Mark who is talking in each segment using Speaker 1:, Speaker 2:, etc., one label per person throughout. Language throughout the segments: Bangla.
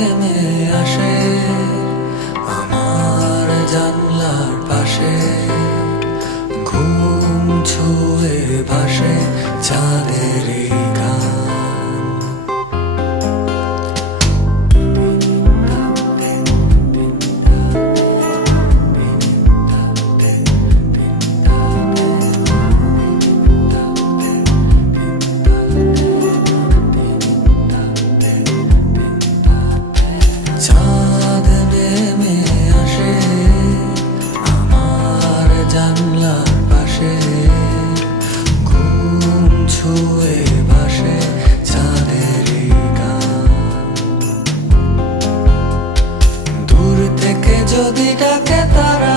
Speaker 1: নেমে আসে আমার জানলার পাশে। ঘুম ছুঁয়ে ভাসে চাঁদের গান যদি ডাকে তারা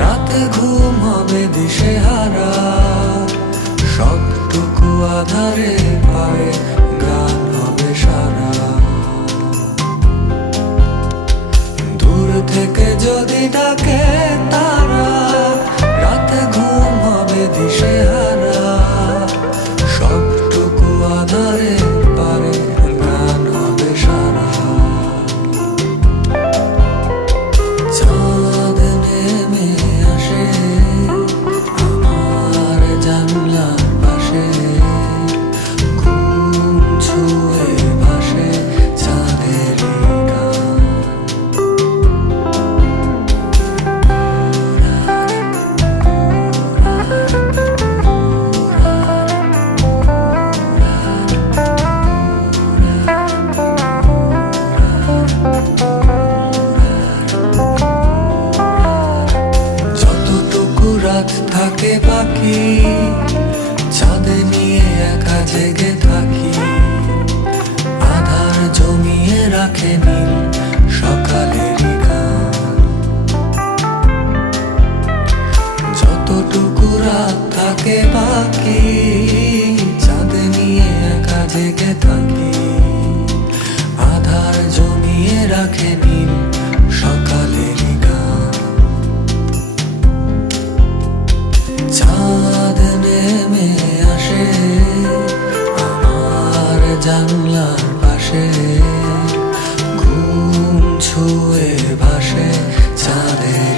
Speaker 1: রাতে ঘুম হবে দিশে হারা সবটুকু আধারে পায়ে থাকে বাকি চাঁদে নিয়ে একা জেগে থাকি। আধার জমিয়ে রাখে নীল যতটুকু রাত থাকে বাকি, চাঁদে নিয়ে একা জেগে থাকি। আধার জমিয়ে রাখে জানলার পাশে ঘুম ছুঁয়ে ভাসে চাঁদের